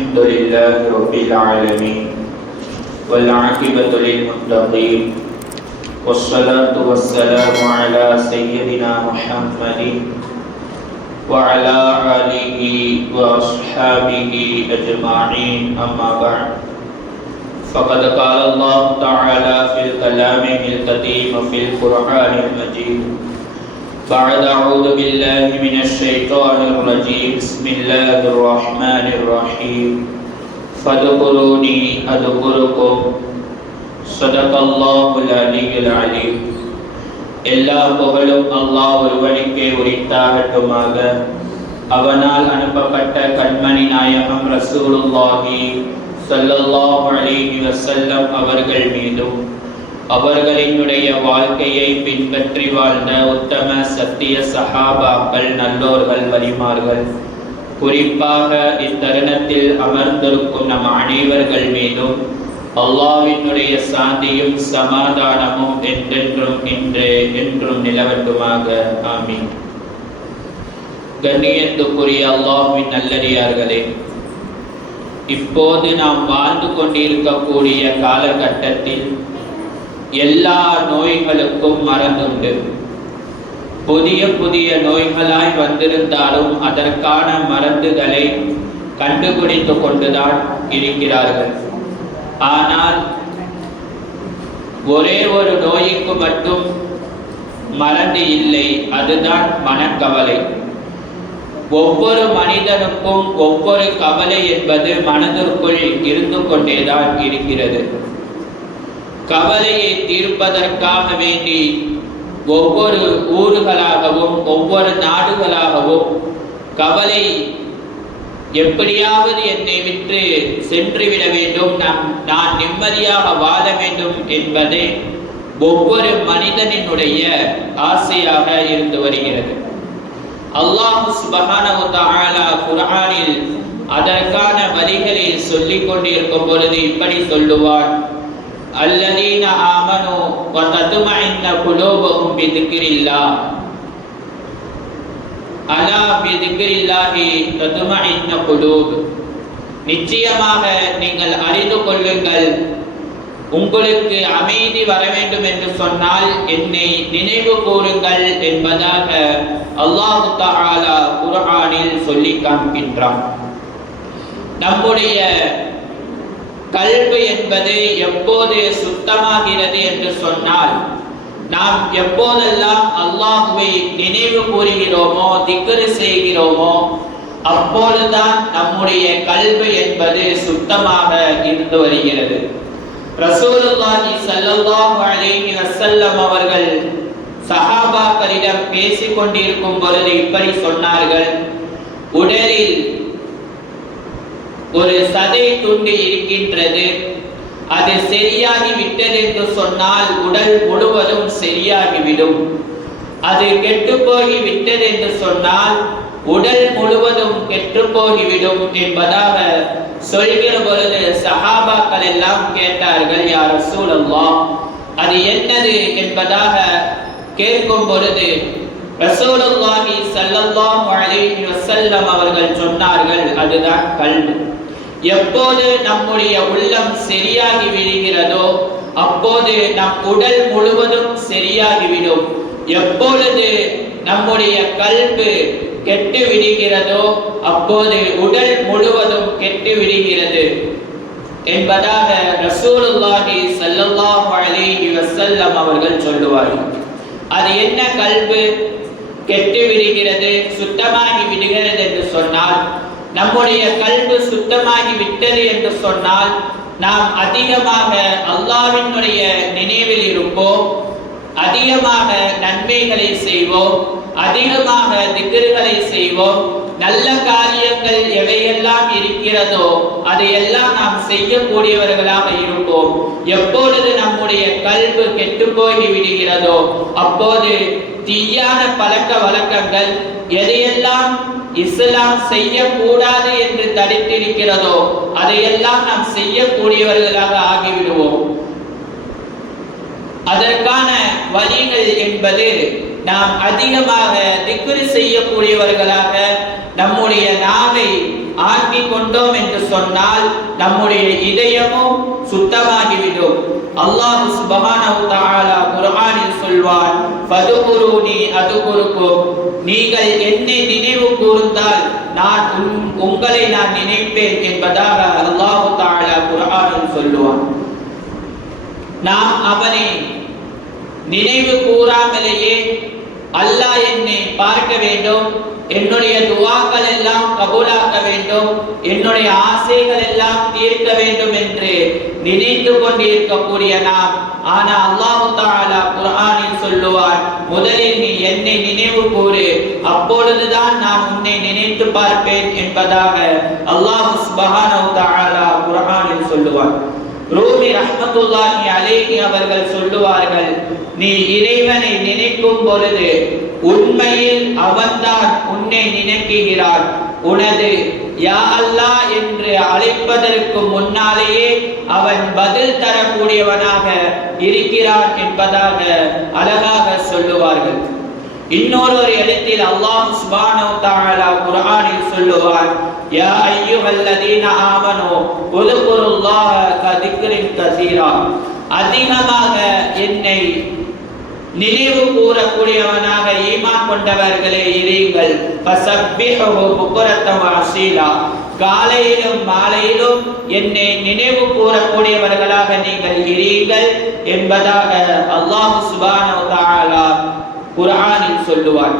الحمد لله رب العالمين والعاقبة للمتقين والصلاة والسلام على سيدنا محمد وعلى آله وأصحابه أجمعين أما بعد فقد قال الله تعالى في الكلام القديم في القرآن المجيد بعد أعوذ بالله من الشيطان الرجيم بسم الله الرحمن الرحيم فاذكروني أذكركم صدق الله العلي العليم எல்லா புகழும் அல்லாஹ் ஒருவனுக்கே உரித்தாகட்டுமாக. அவனால் அனுப்பப்பட்ட கண்மணி நாயகம் ரசூலுல்லாஹி ஸல்லல்லாஹு அலைஹி வஸல்லம் அவர்கள் மீதும் அவர்களினுடைய வாழ்க்கையை பின்பற்றி வாழ்ந்த உத்தம சத்திய சஹாபாக்கள், நல்லோர்கள், வலிமார்கள், குறிப்பாக இத்தருணத்தில் அமர்ந்திருக்கும் நம் அனைவர்கள் மீதும் அல்லாஹ்வினுடைய சாந்தியும் சமாதானமும் என்றென்றும் இன்று என்றும் நிலவட்டுமாக. ஆமீன். கண்ணியத்துக்குரிய அல்லாஹ்வின் நல்லடியார்களே, இப்போது நாம் வாழ்ந்து கொண்டிருக்கக்கூடிய காலகட்டத்தில் எல்லா நோய்களுக்கும் மருந்துண்டு. புதிய புதிய நோய்களாய் வந்திருந்தாலும் அதற்கான மருந்துகளை கண்டுபிடித்து கொண்டுதான் இருக்கிறார்கள். ஆனால் ஒரே ஒரு நோய்க்கு மட்டும் மருந்து இல்லை, அதுதான் மனக்கவலை. ஒவ்வொரு மனிதனுக்கும் ஒவ்வொரு கவலை என்பது மனதிற்குள் இருந்து கொண்டேதான் இருக்கிறது. கவலையை தீர்ப்பதற்காக வேண்டி ஒவ்வொரு ஊர்களாகவும் ஒவ்வொரு நாடுகளாகவும் கவலை எப்படியாவது என்னை விட்டு சென்றுவிட வேண்டும், நான் நிம்மதியாக வாழ வேண்டும் என்பதே ஒவ்வொரு மனிதனினுடைய ஆசையாக இருந்து வருகிறது. அல்லாஹ் சுப்ஹானஹு வ தஆலா குர்ஆனில் அதற்கான வழிகளை சொல்லிக் கொண்டிருக்கும் பொழுது இப்படி சொல்லுவான்: அல்லதீன ஆமனு வ தத்மஇன்னு குலூபுஹும் பிதிக்ரில்லாஹ் அலா பிதிக்ரில்லாஹி தத்மஇன்னு குலூப். நிச்சயமாக நீங்கள் அறிந்து கொள்ளுங்கள், உங்களுக்கு அமைதி வர வேண்டும் என்று சொன்னால் என்னை நினைவு கூறுங்கள் என்பதாக அல்லாஹ் தஆலா குர்ஆனில் சொல்லி காண்பிக்கின்றான். நம்முடைய கல்வி என்பது எப்போது சுத்தமாகிறது என்று சொன்னால், நாம் எப்போதெல்லாம் அல்லாஹ்வை நினைவு கூறுகிறோமோ, திக்ர் செய்கிறோமோ, அப்போதுதான் நம்முடைய கல்வி என்பது சுத்தமாக இருந்து வருகிறது. ரசூலுல்லாஹி ஸல்லல்லாஹு அலைஹி வஸல்லம் அவர்கள் சஹாபாக்களிடம் பேசிக் கொண்டிருக்கும் பொழுது இப்படி சொன்னார்கள்: உடலில் ஒரு சதை துண்டு இருக்கின்றது, அது சரியாகி விட்டது என்று சொன்னால் உடல் முழுவதும் சரியாகிவிடும். அது கெட்டு போகி விட்டது என்று சொன்னால் உடல் முழுவதும் கெட்டு போகிவிடும் என்பதாக சொல்கிற பொழுது சஹாபாக்கள் எல்லாம் கேட்டார்கள், யா ரசூலல்லாஹ், அது என்னது என்பதாக கேட்கும் பொழுது ரசூலுல்லாஹி ஸல்லல்லாஹு அலைஹி வஸல்லம் அவர்கள் சொன்னார்கள், அதுதான் கல்வி. எப்போது நம்முடைய உள்ளம் சரியாகி விடுகிறதோ அப்போது நம் உடல் முழுவதும் சரியாகிவிடும். எப்பொழுது நம்முடைய கல்வி கெட்டு விடுகிறதோ அப்போது உடல் முழுவதும் கெட்டு விடுகிறது என்பதாக ரசூலுல்லாஹி ஸல்லல்லாஹு அலைஹி வஸல்லம் அவர்கள் சொல்லுவார்கள். அது என்ன கல்வி கெட்டு விடுகிறது, சுத்தமாகி விடுகிறது என்று சொன்னால், நம்முடைய கல்வி சுத்தமாகி விட்டது என்று சொன்னால் நாம் அதிகமாக அல்லாஹ்வினுடைய நினைவில் இருப்போம், அதிகமாக நன்மைகளை செய்வோம், அதிகமாக திக்ர்களை செய்வோம், நல்ல காரியங்கள் எவையெல்லாம் இருக்கிறதோ அதையெல்லாம் நாம் செய்யக்கூடியவர்களாக இருப்போம். எப்பொழுது நம்முடைய கல்வி கெட்டு போய் விடுகிறதோ அப்போது தீயான பழக்க வழக்கங்கள், எதையெல்லாம் இஸ்லாம் செய்யக்கூடாது என்று தடுத்திருக்கிறதோ அதையெல்லாம் நாம் செய்யக்கூடியவர்களாக ஆகிவிடுவோம். அதற்கான வழிகள் என்பது நாம் அதிகமாக திக்ர் செய்யக்கூடியவர்களாக நம்முடைய நாவை ஆக்கிக் கொண்டு கொண்டோம் என்று சொன்னால் நம்முடைய இதயமும் சுத்தமாகிவிடும். அல்லாஹ் சுப்ஹானஹு வ தஆலா குர்ஆனில் சொல்வார், ஃபதுகுருனி அதுகுருக்கும், நீங்கள் என்னை நினைவு கூர்ந்தால் நான் உங்களை நினைப்பேன் என்பதாக அல்லாஹ் தஆலா குர்ஆனில் சொல்லுவார். நாம் அவனை நினைவு கூறாமலேயே அல்லாஹ் என்னை பார்க்க வேண்டும், என்னுடைய துஆக்கள் எல்லாம் கபூலாக்க வேண்டும், என்னுடைய ஆசைகள் எல்லாம் தீர்க்க வேண்டும் என்று நினைத்து கொண்டிருக்கக்கூடிய நாம், ஆனா அல்லாஹ் தஆலா குர்ஆனில் சொல்லுவார், முதலில் நீ என்னை நினைவு கூறு, அப்பொழுதுதான் நான் உன்னை நினைத்து பார்ப்பேன் என்பதாக அல்லாஹ் சுப்ஹானஹு வ தஆலா குர்ஆனில் சொல்லுவார். ரூமி ரஹ்மத்துல்லாஹி அலைஹி அவர்கள் சொல்லுவார்கள், நீ இறைவனை நினைக்கும் பொழுது உண்மையில் அவன்தான் உன்னை நினைக்கிறான். உனது யா அல்லாஹ் என்று அழைப்பதற்கு முன்னாலேயே அவன் பதில் தரக்கூடியவனாக இருக்கிறான் என்பதாக அழகாக சொல்லுவார்கள். இன்னொரு இடத்தில் அல்லாஹ் சுப்ஹானஹு வ தஆலா குர்ஆனில் சொல்லுவார், யா அய்யுஹல்லதீன ஆமனூ உذ்குருல்லாஹ கதிக்ரின் கஸீரா, அதிகமாக என்னை நினைவு கூறக்கூடியவனாக ஈமான் கொண்டவர்களே இருங்கள். ஃபஸப்பிஹுஹு புக்ரத்தன் வ அஸீலா, காலையிலும் மாலையிலும் என்னை நினைவு கூறக்கூடியவர்களாக நீங்கள் இருங்கள் என்பதாக அல்லாஹ் சுப்ஹானஹு வ தஆலா குர்ஆனில் சொல்லுவார்.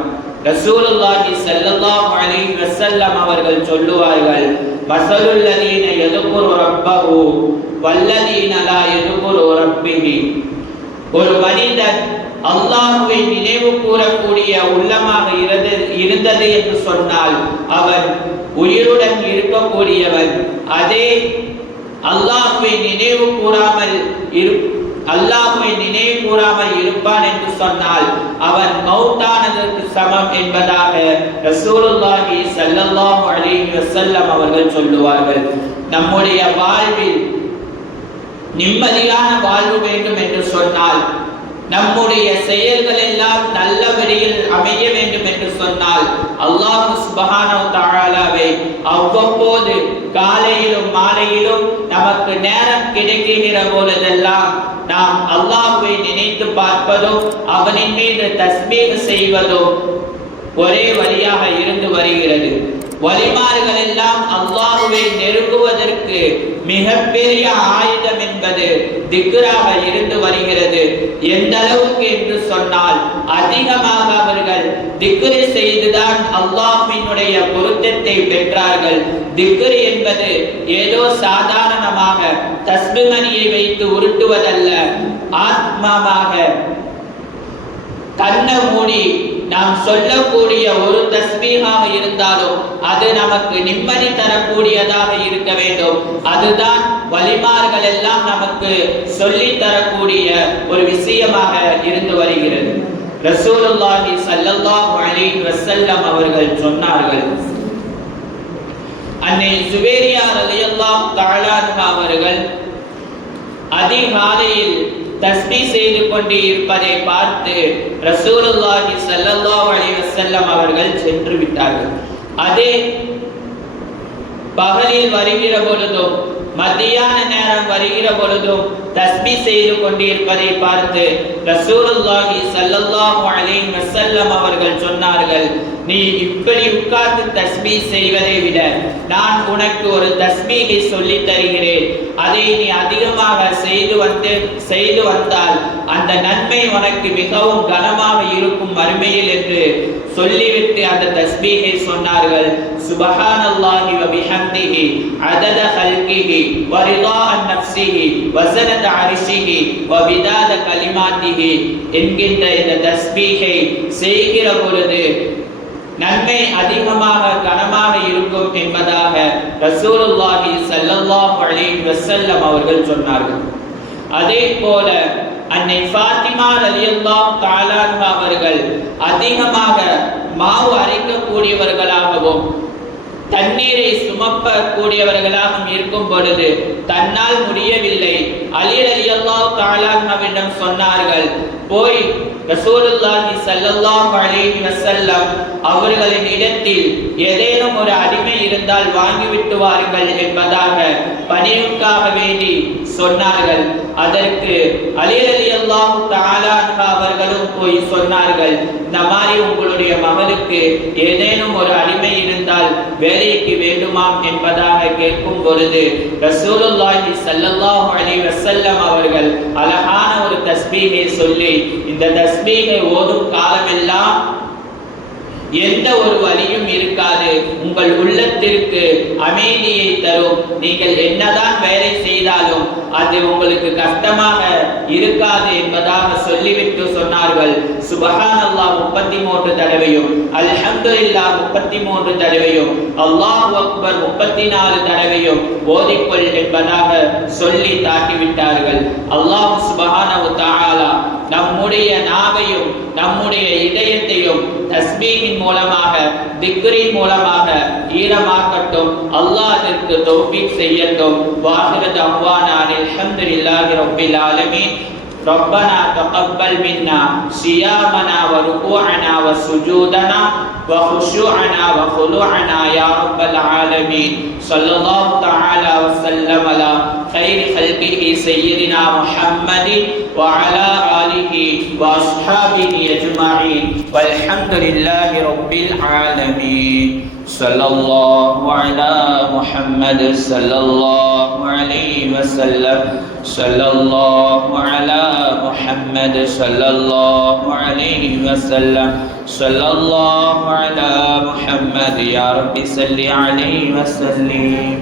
ரசூலுல்லாஹி ஸல்லல்லாஹு அலைஹி வஸல்லம் அவர்கள் சொல்லுவார்கள், மஸலுல் லதீன யذ்குரு ரப்பஹு வல்லதீன லா யذ்குரு ரப்பிஹி, ஒரு மனிதன் அல்லாஹ்வை நினைவு கூறக்கூடிய உள்ளமாக இருந்தது என்று சொன்னால் அவன் உயிருடன் இருக்கக்கூடியவன். அதே அல்லாஹ்வை நினைவு கூறாமல் இருப்பான் என்று சொன்னால் அவன் மௌத்தானதற்கு சமம் என்பதாக ரசூலுல்லாஹி ஸல்லல்லாஹு அலைஹி வஸல்லம் அவர்கள் சொல்லுவார்கள். நம்முடைய வாழ்வில் நிம்மதியான வாழ்வு வேண்டும் என்று சொன்னால், நம்முடைய செயல்கள் எல்லாம் நல்ல வழியில் அமைய வேண்டும் என்று சொன்னால், அல்லாஹ் சுப்ஹானஹு வ தஆலாவை அவ்வப்போது காலையிலும் மாலையிலும் நமக்கு நேரம் கிடைக்கிற பொழுதெல்லாம் நாம் அல்லாஹ்வை நினைத்து பார்ப்பதும் அவனின் மீது தஸ்பீஹ் செய்வதும் ஒரே வழியாக இருந்து வருகிறது. வழிமார்கள் எல்லாம் அல்லாஹ்வை நெருங்குவதற்கு மிகப்பெரிய ஆயுதம் என்பது திக்ராக இருந்து வருகிறது. எந்த அளவுக்கு என்று சொன்னால், அதிகமாக அவர்கள் திக்ர் செய்துதான் அல்லாஹ்வினுடைய பொருத்தத்தை பெற்றார்கள். திக்ர் என்பது ஏதோ சாதாரணமாக தஸ்பீஹை வைத்து உருட்டுவதல்ல. ஆத்மாவாக கண்ணை மூடி நாம் சொல்லக்கூடிய ஒரு தஸ்பீஹாக இருந்தாலும் அது நமக்கு நிம்மதி தரக்கூடியதாக இருக்க வேண்டும். அதுதான் வலிமார்கள் எல்லாம் நமக்கு சொல்லி தரக்கூடிய ஒரு விஷயமாக இருந்து வருகிறது. ரசூலுல்லாஹி ஸல்லல்லாஹு அலைஹி வஸல்லம் அவர்கள் சொன்னார்கள், அன்னை ஜுபைரியா ரலியல்லாஹு தஆலா அன்ஹா அவர்கள் அதிகாலையில் தஸ்பீஹ் செய்து கொண்டு இருப்பதை பார்த்து ரசூலுல்லாஹி ஸல்லல்லாஹு அலைஹி வஸல்லம் அவர்கள் சென்று விட்டார்கள். அதே பகலில் வருகிற பொழுதும் மத்தியான நேரம் வருகிற பொழுதும் தஸ்பீஹ் செய்து கொண்டிருப்பதை பார்த்து ரசூலுல்லாஹி ஸல்லல்லாஹு அலைஹி வஸல்லம் அவர்கள் சொன்னார்கள், நீ இப்படி உட்கார்ந்து தஸ்பீஹ் செய்வதை விட நான் உனக்கு ஒரு தஸ்பீஹை சொல்லி தருகிறேன், அதை நீ அதிகமாக செய்து வந்தால் அந்த நன்மை உனக்கு மிகவும் கனமாக இருக்கும் மறுமையில் என்று சொல்லிவிட்டு அந்த தஸ்பீஹை சொன்னார்கள். சுப்ஹானல்லாஹி வ பிஹம்திஹி அதத ஹல்கிஹி வ ரிதாஅன் நஃப்ஸிஹி வ ஸனத அர்ஷிஹி வ பிதாத கலிமாத்திஹி என்கின்ற இந்த தஸ்பீஹை செய்கிற பொழுது நன்மை அதிகமாக கனமாக இருக்கும் என்பதாக ரசூலுல்லாஹி ஸல்லல்லாஹு அலைஹி வஸல்லம் அவர்கள் சொன்னார்கள். அதே போல அன்னை ஃபாத்திமா ரலியல்லாஹு தஆலா அன்ஹா அவர்கள் அதிகமாக மாவு அரைக்கக்கூடியவர்களாகவும் தண்ணீரை சுமக்கக்கூடியவர்களாகவும் இருக்கும் பொழுது தன்னால் முடியவில்லை. அலி ரலியல்லாஹு தஆலா அன்ஹுவிடம் சொன்னார்கள், போய் ரசூலுல்லாஹி ஸல்லல்லாஹு அலைஹி வஸல்லம் அவர்களின் இடத்தில் ஏதேனும் ஒரு அடிமை இருந்தால் வாங்கிவிட்டு வாருங்கள் என்பதாக பணிவுக்காக வேண்டி சொன்னார்கள். அதற்கு அலி ரலியல்லாஹு தஆலா அன்ஹு அவர்களும் போய் சொன்னார்கள், இந்த மாதிரி உங்களுடைய மகளுக்கு ஏதேனும் ஒரு அடிமை இருந்தால் வேலைக்கு வேண்டுமாம் என்பதாக கேட்கும் பொழுது ரசூலுல்லாஹி ஸல்லல்லாஹு அலைஹி வஸல்லம் அவர்கள் அழகான ஒரு தஸ்பீஹை சொல்லி, இந்த தஸ்பீஹை ஓதும் காலமெல்லாம் எந்த ஒரு வலியும் இருக்காது, உங்கள் உள்ளத்திற்கு அமைதியை தரும், நீங்கள் என்னதான் வேலை செய்தாலும் அது உங்களுக்கு கஷ்டமாக இருக்காது என்பதாக சொல்லிவிட்டு சொன்னார்கள். சுபஹானல்லாஹ் 33 தடவையும், அல்ஹம்துலில்லாஹ் 33 தடவையும், அல்லாஹு அக்பர் 34 தடவையும் ஓதிக்கொள் என்பதாக சொல்லி தாக்கிவிட்டார்கள். அல்லாஹ் சுப்ஹானஹு வ தஆலா நம்முடைய நாவையும் நம்முடைய இதயத்தையும் தஸ்பீஹின் மூலமாக திக்ரின் மூலமாக ஈரமாக்கட்டும். அல்லாஹ் அதற்கு தௌஃபீக் செய்யட்டும். வாஹிரு தஅவானா அல்ஹம்துலில்லாஹி ரப்பில் ஆலமீன். ربنا تقبل منا صيامنا وركوعنا وسجودنا وخشوعنا وخضوعنا يا رب العالمين. صلى الله تعالى وسلم على خير خلقه سيدنا محمد وعلى آله وأصحابه أجمعين والحمد لله رب العالمين. صلى الله على محمد صلى الله عليه وسلم. صلى الله على محمد صلى الله عليه وسلم. صلى الله على محمد يا رب صل عليه وسلم.